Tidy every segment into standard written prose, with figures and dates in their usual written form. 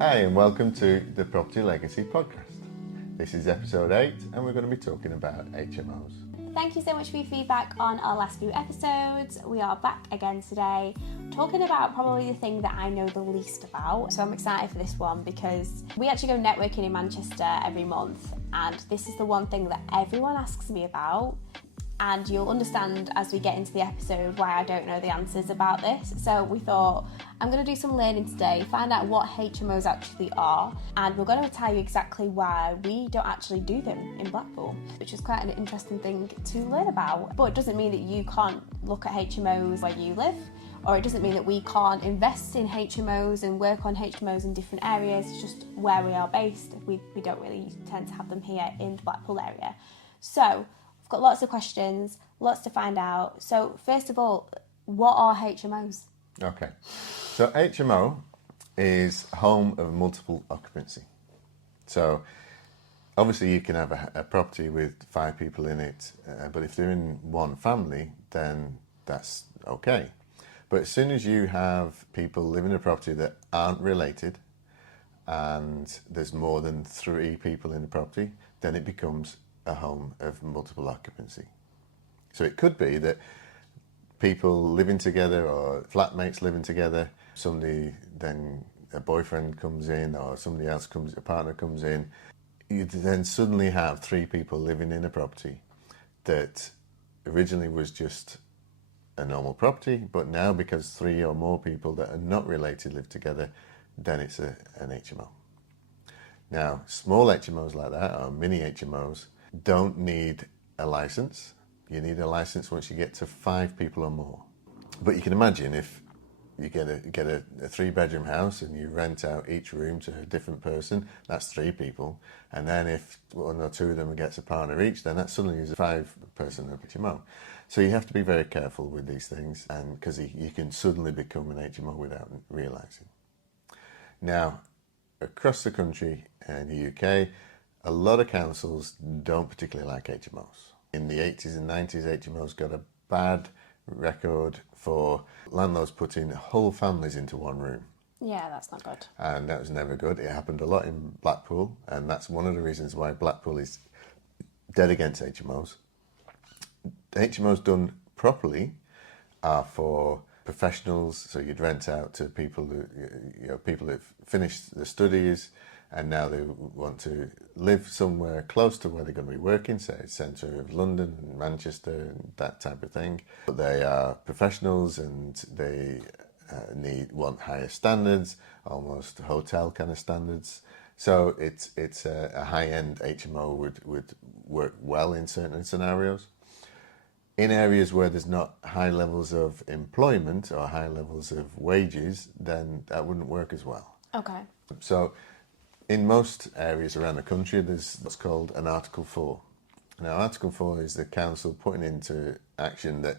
Hi and welcome to the Property Legacy Podcast. This is episode 8 and we're going to be talking about HMOs. Thank you so much for your feedback on our last few episodes. We are back again today talking about probably the thing that I know the least about. So I'm excited for this one because we actually go networking in Manchester every month, and this is the one thing that everyone asks me about. And you'll understand as we get into the episode why I don't know the answers about this. So we thought, I'm going to do some learning today, find out what HMOs actually are, and we're going to tell you exactly why we don't actually do them in Blackpool, which is quite an interesting thing to learn about. But it doesn't mean that you can't look at HMOs where you live, or it doesn't mean that we can't invest in HMOs and work on HMOs in different areas. It's just where we are based. We don't really tend to have them here in the Blackpool area. So I've got lots of questions, lots to find out. So first of all, what are HMOs? Okay, so HMO is home of multiple occupancy. So obviously you can have a property with 5 people in it, but if they're in one family, then that's okay. But as soon as you have people living in a property that aren't related and there's more than 3 people in the property, then it becomes a home of multiple occupancy. So it could be that people living together or flatmates living together, a boyfriend comes in or somebody else a partner comes in, you then suddenly have 3 people living in a property that originally was just a normal property, but now because 3 or more people that are not related live together, then it's an HMO. Now, small HMOs like that, or mini HMOs, don't need a license. You need a license once you get to 5 people or more. But you can imagine if you get a 3-bedroom house and you rent out each room to a different person, that's 3 people. And then if 1 or 2 of them gets a partner each, then that suddenly is a 5-person HMO. So you have to be very careful with these things, and because you can suddenly become an HMO without realising. Now, across the country in the UK, a lot of councils don't particularly like HMOs. In the 80s and 90s, HMOs got a bad record for landlords putting whole families into one room. Yeah, that's not good. And that was never good. It happened a lot in Blackpool, and that's one of the reasons why Blackpool is dead against HMOs. HMOs done properly are for professionals, so you'd rent out to people who've finished their studies and now they want to live somewhere close to where they're going to be working, say centre of London and Manchester and that type of thing. But they are professionals and they want higher standards, almost hotel kind of standards. So it's a high-end HMO would work well in certain scenarios. In areas where there's not high levels of employment or high levels of wages, then that wouldn't work as well. Okay. So in most areas around the country, there's what's called an Article 4. Now, Article 4 is the council putting into action that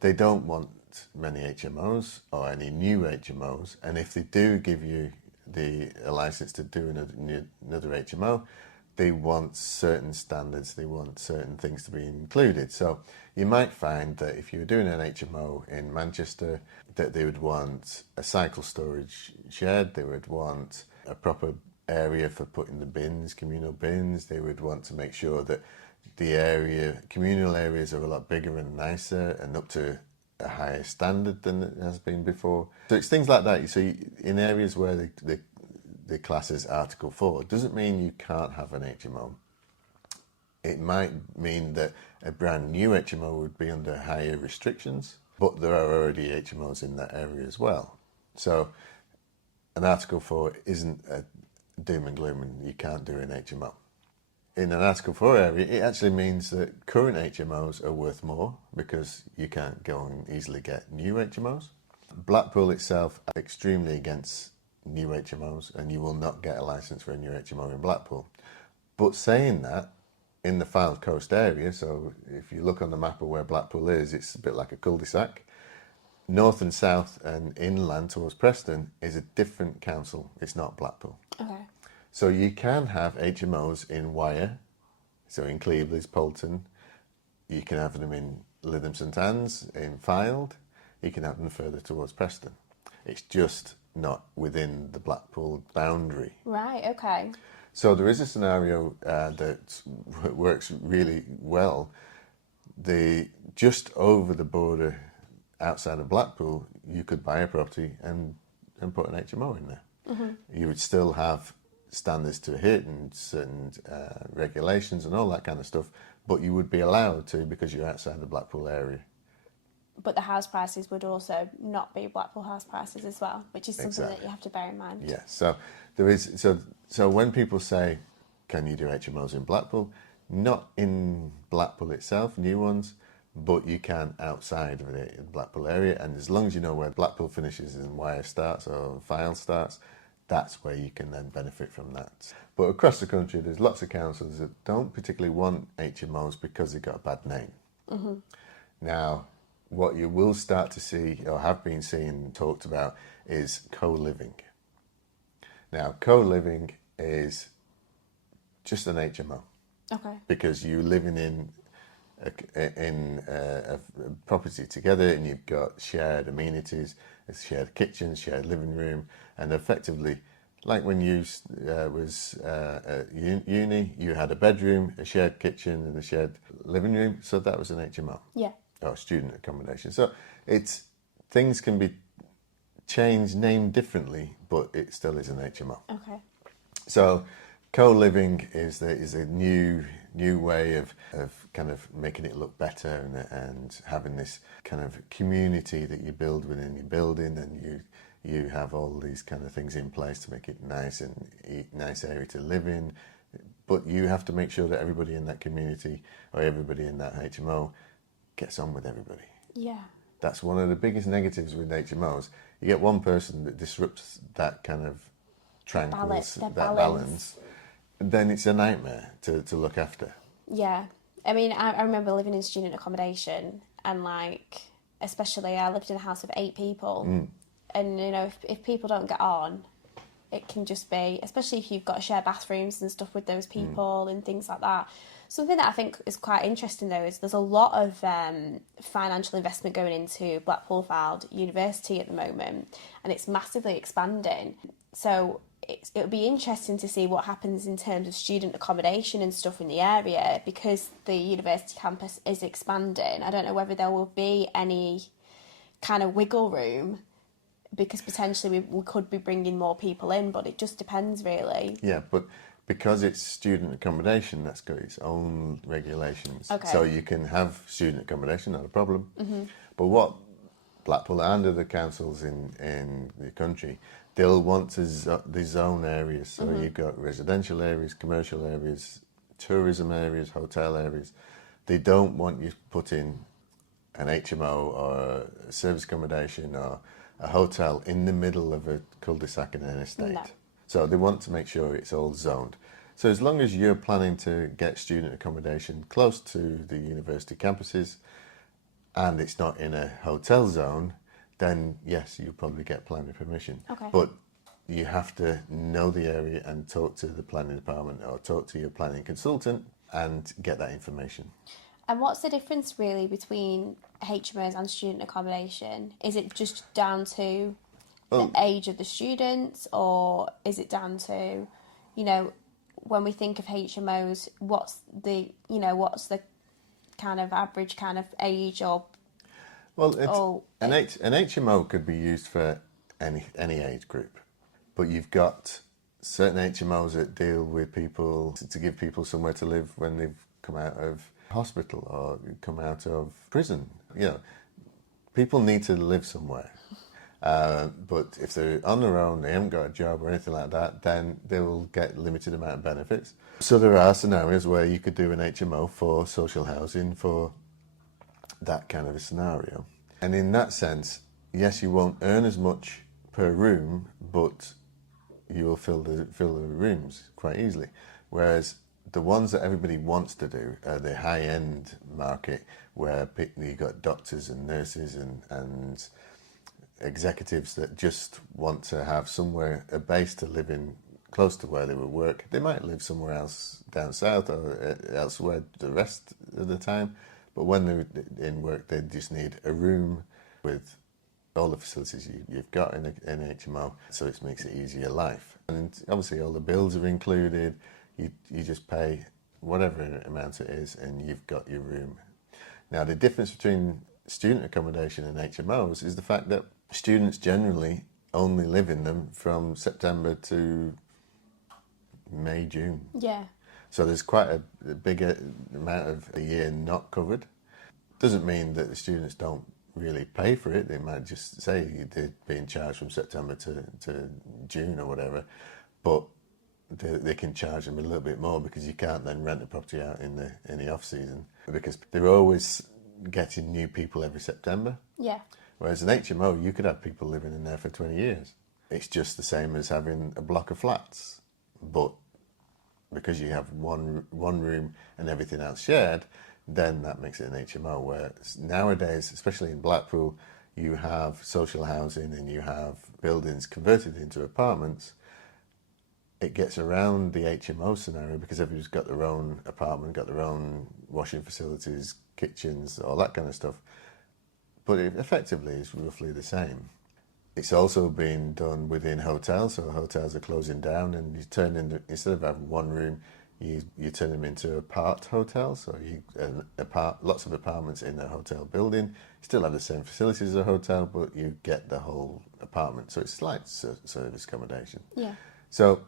they don't want many HMOs or any new HMOs, and if they do give you a license to do another HMO, they want certain standards, they want certain things to be included. So you might find that if you were doing an HMO in Manchester, that they would want a cycle storage shed, they would want a proper area for putting the bins, communal bins. They would want to make sure that communal areas are a lot bigger and nicer and up to a higher standard than it has been before. So it's things like that. So in areas where the class is Article 4, it doesn't mean you can't have an HMO. It might mean that a brand new HMO would be under higher restrictions, but there are already HMOs in that area as well. So an Article 4 isn't a doom and gloom and you can't do an HMO. In an Article 4 area, it actually means that current HMOs are worth more because you can't go and easily get new HMOs. Blackpool itself are extremely against new HMOs, and you will not get a licence for a new HMO in Blackpool. But saying that, in the Fylde Coast area, so if you look on the map of where Blackpool is, it's a bit like a cul-de-sac. North and south and inland towards Preston is a different council. It's not Blackpool. Okay. So you can have HMOs in Wyre, so in Cleveland, Poulton. You can have them in Lytham St Anne's, in Fylde. You can have them further towards Preston. It's just not within the Blackpool boundary. Right, okay. So there is a scenario that works really well. Just over the border outside of Blackpool, you could buy a property and put an HMO in there. You would still have standards to hit and regulations and all that kind of stuff, but you would be allowed to because you're outside the Blackpool area. But the house prices would also not be Blackpool house prices as well, which is something that you have to bear in mind. Yeah, so there is so when people say, can you do HMOs in Blackpool? Not in Blackpool itself, new ones, but you can outside of the Blackpool area, and as long as you know where Blackpool finishes and Wire starts or File starts, that's where you can then benefit from that. But across the country, there's lots of councils that don't particularly want HMOs because they've got a bad name. Now, what you will start to see, or have been seeing talked about, is co-living. Now, co-living is just an HMO. Okay. Because you're living in a property together, and you've got shared amenities, a shared kitchen, shared living room, and effectively, like when you was at uni, you had a bedroom, a shared kitchen, and a shared living room. So that was an HMO. Yeah. Or student accommodation. So things can be changed, named differently, but it still is an HMO. Okay. So co-living is a new way of kind of making it look better and having this kind of community that you build within your building, and you have all these kind of things in place to make it nice and nice area to live in. But you have to make sure that everybody in that community or everybody in that HMO gets on with everybody. Yeah. That's one of the biggest negatives with HMOs. You get one person that disrupts that kind of balance, then it's a nightmare to look after. Yeah. I mean, I remember living in student accommodation, and especially I lived in a house of 8 people. And, if people don't get on, it can just be, especially if you've got to share bathrooms and stuff with those people and things like that. Something that I think is quite interesting, though, is there's a lot of financial investment going into Blackpool Fylde University at the moment, and it's massively expanding. So it'll be interesting to see what happens in terms of student accommodation and stuff in the area, because the university campus is expanding. I don't know whether there will be any kind of wiggle room, because potentially we could be bringing more people in, but it just depends, really. Yeah, but because it's student accommodation, that's got its own regulations. Okay. So you can have student accommodation, not a problem. But what Blackpool and other councils in the country, they'll want to the zone areas. So you've got residential areas, commercial areas, tourism areas, hotel areas. They don't want you to put in an HMO or a service accommodation or a hotel in the middle of a cul-de-sac in an estate. No. So they want to make sure it's all zoned. So as long as you're planning to get student accommodation close to the university campuses and it's not in a hotel zone, then yes, you'll probably get planning permission. Okay. But you have to know the area and talk to the planning department or talk to your planning consultant and get that information. And what's the difference really between HMOs and student accommodation? Is it just down to the age of the students, or is it down to, when we think of HMOs, what's the kind of average kind of age or? Well, an HMO could be used for any age group, but you've got certain HMOs that deal with people to give people somewhere to live when they've come out of hospital or come out of prison. People need to live somewhere. But if they're on their own, they haven't got a job or anything like that, then they will get limited amount of benefits. So there are scenarios where you could do an HMO for social housing for that kind of a scenario. And in that sense, yes, you won't earn as much per room, but you will fill the rooms quite easily. Whereas the ones that everybody wants to do are the high-end market, where you've got doctors and nurses and executives that just want to have somewhere, a base to live in close to where they would work. They might live somewhere else down south or elsewhere the rest of the time, but when they're in work, they just need a room with all the facilities you've got in an HMO, so it makes it easier life. And obviously all the bills are included. You just pay whatever amount it is, and you've got your room. Now, the difference between student accommodation and HMOs is the fact that students generally only live in them from September to May, June. Yeah. So there's quite a big amount of a year not covered. Doesn't mean that the students don't really pay for it. They might just say they're being charged from September to June or whatever, but they can charge them a little bit more because you can't then rent the property out in the off season, because they're always getting new people every September. Yeah. Whereas an HMO, you could have people living in there for 20 years. It's just the same as having a block of flats, but because you have one room and everything else shared, then that makes it an HMO. Where nowadays, especially in Blackpool, you have social housing and you have buildings converted into apartments. It gets around the HMO scenario because everybody's got their own apartment, got their own washing facilities, kitchens, all that kind of stuff. But it effectively is roughly the same. It's also being done within hotels, so hotels are closing down, and you turn into, instead of having one room, you turn them into apart hotels. So lots of apartments in a hotel building. You still have the same facilities as a hotel, but you get the whole apartment. So it's like service accommodation. Yeah. So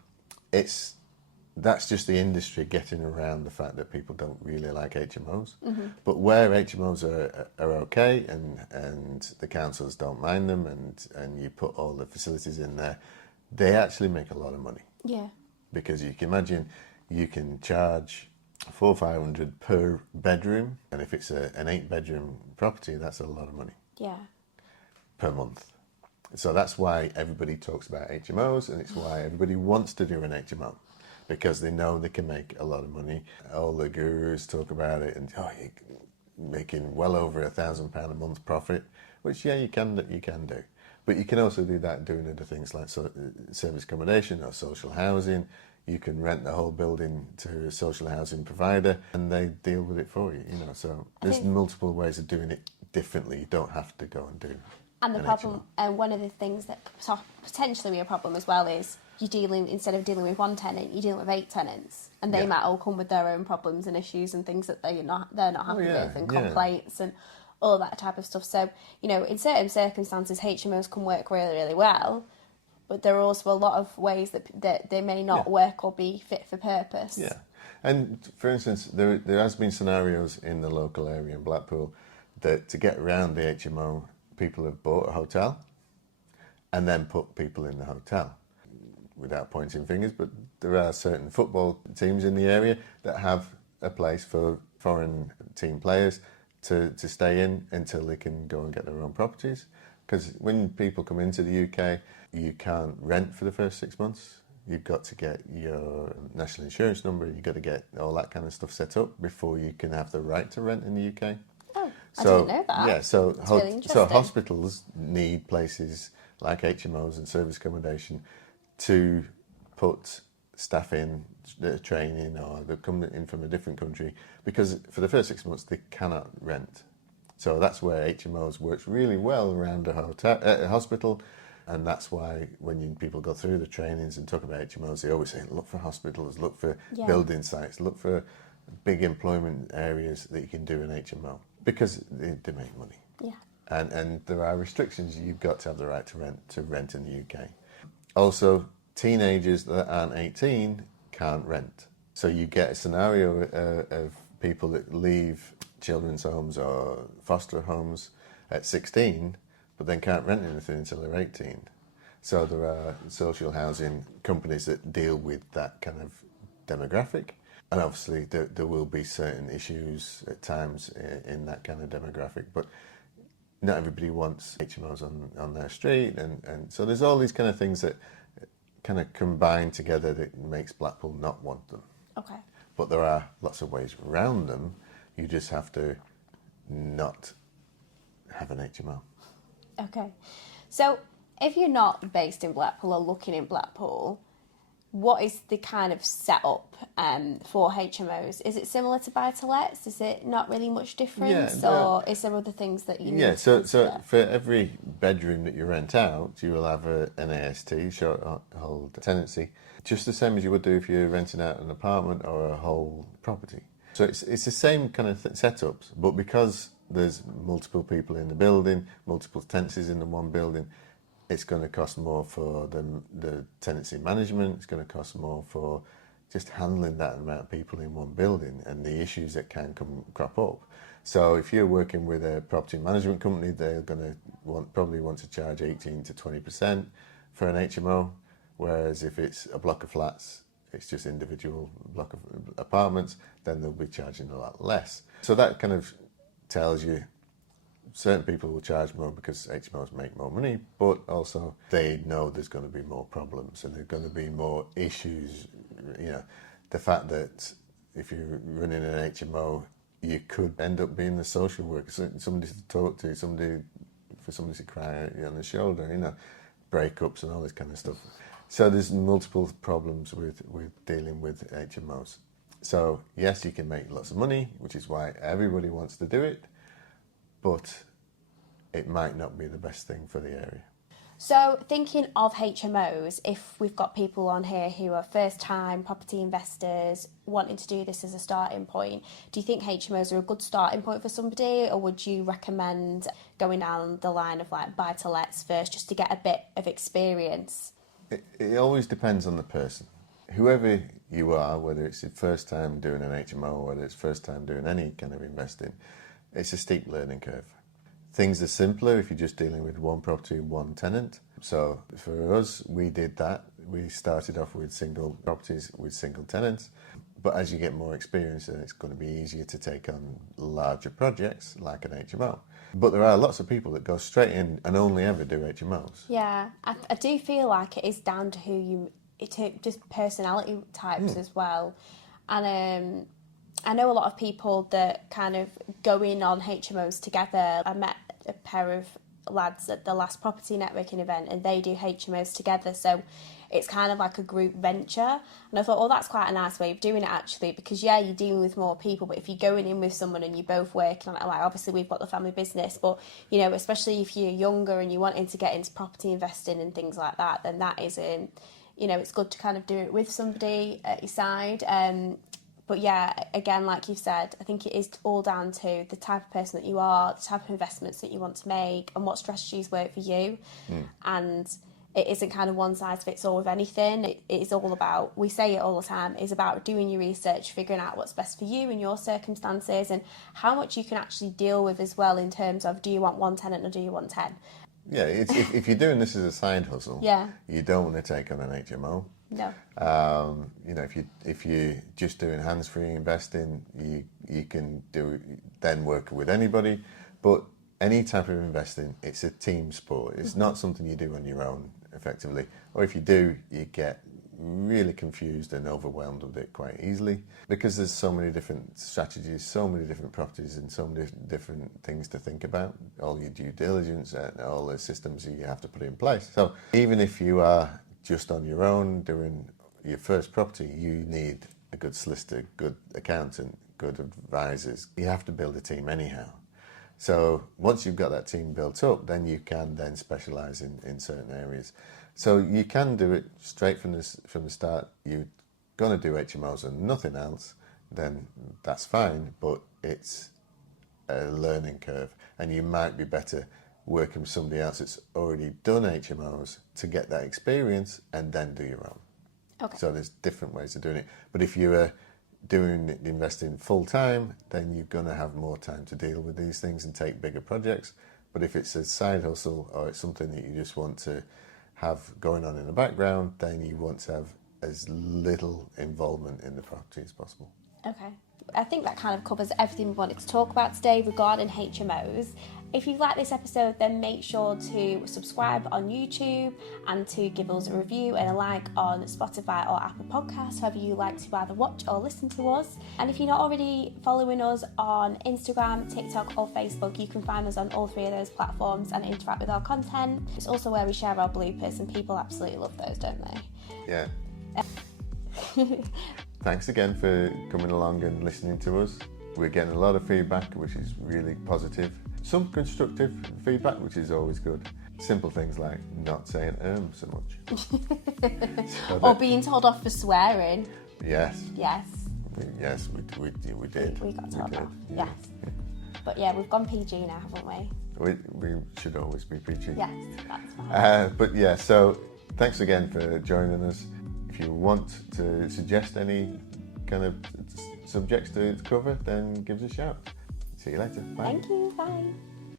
that's just the industry getting around the fact that people don't really like HMOs. Mm-hmm. But where HMOs are okay and the councils don't mind them, and you put all the facilities in there, they actually make a lot of money. Yeah. Because you can imagine you can charge $400 or $500 per bedroom, and if it's an 8-bedroom property, that's a lot of money. Yeah. Per month. So that's why everybody talks about HMOs, and it's why everybody wants to do an HMO, because they know they can make a lot of money. All the gurus talk about it, and you're making well over £1,000 a month profit, which you can do. But you can also do that doing other things like service accommodation or social housing. You can rent the whole building to a social housing provider, and they deal with it for you. So there's multiple ways of doing it differently. You don't have to go and do. And the problem, and one of the things that could potentially be a problem as well, is instead of dealing with one tenant, you're dealing with 8 tenants, and they might all come with their own problems and issues and things that they're not happy with, and complaints and all that type of stuff. So, in certain circumstances, HMOs can work really, really well, but there are also a lot of ways that they may not work or be fit for purpose. Yeah, and for instance, there has been scenarios in the local area in Blackpool that to get around the HMO, people have bought a hotel and then put people in the hotel. Without pointing fingers, but there are certain football teams in the area that have a place for foreign team players to stay in until they can go and get their own properties. Because when people come into the UK, you can't rent for the first 6 months. You've got to get your national insurance number, you've got to get all that kind of stuff set up before you can have the right to rent in the UK. Oh, I didn't know that. Yeah, so really so hospitals need places like HMOs and service accommodation to put staff in that are training, or they're coming in from a different country, because for the first 6 months they cannot rent. So that's where HMOs works really well around a hospital, and that's why when people go through the trainings and talk about HMOs, they always say look for hospitals, look for building sites, look for big employment areas that you can do an HMO, because they make money. Yeah. And there are restrictions. You've got to have the right to rent in the UK. Also, teenagers that aren't 18 can't rent. So you get a scenario of people that leave children's homes or foster homes at 16, but then can't rent anything until they're 18. So there are social housing companies that deal with that kind of demographic. And obviously there will be certain issues at times in that kind of demographic, but not everybody wants HMOs on their street, and so there's all these kind of things that kind of combine together that makes Blackpool not want them. Okay. But there are lots of ways around them. You just have to not have an HMO. Okay. So if you're not based in Blackpool or looking in Blackpool, what is the kind of setup for HMOs? Is it similar to buy-to-lets? Is it not really much difference, or is there other things that you need to consider? For every bedroom that you rent out, you will have an AST, short hold tenancy, just the same as you would do if you're renting out an apartment or a whole property. So it's the same kind of setups, but because there's multiple people in the building, multiple tenancies in the one building, it's going to cost more for the tenancy management. It's going to cost more for just handling that amount of people in one building and the issues that can crop up. So if you're working with a property management company, they're going to probably want to charge 18 to 20% for an HMO, whereas if it's a block of flats, it's just individual block of apartments, then they'll be charging a lot less. So that kind of tells you certain people will charge more because HMOs make more money, but also they know there's going to be more problems and there's going to be more issues. You know, the fact that if you're running an HMO, you could end up being the social worker, somebody to talk to, somebody to cry on the shoulder, you know, breakups and all this kind of stuff. So there's multiple problems with dealing with HMOs. So yes, you can make lots of money, which is why everybody wants to do it, but it might not be the best thing for the area. So thinking of HMOs, if we've got people on here who are first-time property investors wanting to do this as a starting point, do you think HMOs are a good starting point for somebody, or would you recommend going down the line of like buy-to-lets first just to get a bit of experience? It always depends on the person. Whoever you are, whether it's your first time doing an HMO or whether it's first time doing any kind of investing, it's a steep learning curve. Things are simpler if you're just dealing with one property, one tenant. So for us, we did that. We started off with single properties with single tenants. But as you get more experience, then it's going to be easier to take on larger projects like an HMO. But there are lots of people that go straight in and only ever do HMOs. Yeah, I do feel like it is down to just personality types as well. And I know a lot of people that kind of go in on HMOs together. I met a pair of lads at the last property networking event and they do HMOs together, so it's kind of like a group venture. And I thought, oh, that's quite a nice way of doing it actually, because yeah, you're dealing with more people, but if you're going in with someone and you're both working on it, like obviously we've got the family business, but you know, especially if you're younger and you're wanting to get into property investing and things like that, then that is you know, it's good to kind of do it with somebody at your side. But yeah, again, like you've said, I think it is all down to the type of person that you are, the type of investments that you want to make, and what strategies work for you. And it isn't kind of one size fits all with anything. It is all about, we say it all the time, it's about doing your research, figuring out what's best for you and your circumstances, and how much you can actually deal with as well in terms of, do you want one tenant or do you want 10? Yeah, if you're doing this as a side hustle, you don't want to take on an HMO. No. You know, if you're just doing hands-free investing, you can then work with anybody. But any type of investing, it's a team sport. It's not something you do on your own, effectively. Or if you do, you get really confused and overwhelmed with it quite easily, because there's so many different strategies, so many different properties, and so many different things to think about, all your due diligence and all the systems you have to put in place. So even if you are just on your own doing your first property, you need a good solicitor, good accountant, good advisors. You have to build a team anyhow. So once you've got that team built up, then you can then specialise in certain areas. So you can do it straight from the start. You're going to do HMOs and nothing else, then that's fine, but it's a learning curve, and you might be better working with somebody else that's already done HMOs to get that experience and then do your own. Okay. So there's different ways of doing it. But if you are doing investing full time, then you're going to have more time to deal with these things and take bigger projects. But if it's a side hustle or it's something that you just want to have going on in the background, then you want to have as little involvement in the property as possible. Okay. I think that kind of covers everything we wanted to talk about today regarding HMOs. If you like this episode, then make sure to subscribe on YouTube and to give us a review and a like on Spotify or Apple Podcasts, however you like to either watch or listen to us. And if you're not already following us on Instagram, TikTok or Facebook, you can find us on all three of those platforms and interact with our content. It's also where we share our bloopers, and people absolutely love those, don't they? Yeah. Thanks again for coming along and listening to us. We're getting a lot of feedback, which is really positive. Some constructive feedback, which is always good. Simple things like not saying so much. Or being told off for swearing. Yes. Yes. Yes, we did. We got told off. Yeah. Yes. But yeah, we've gone PG now, haven't we? We should always be PG. Yes, that's fine. But yeah, so thanks again for joining us. If you want to suggest any kind of subjects to cover, then give us a shout. See you later. Bye. Thank you. Bye.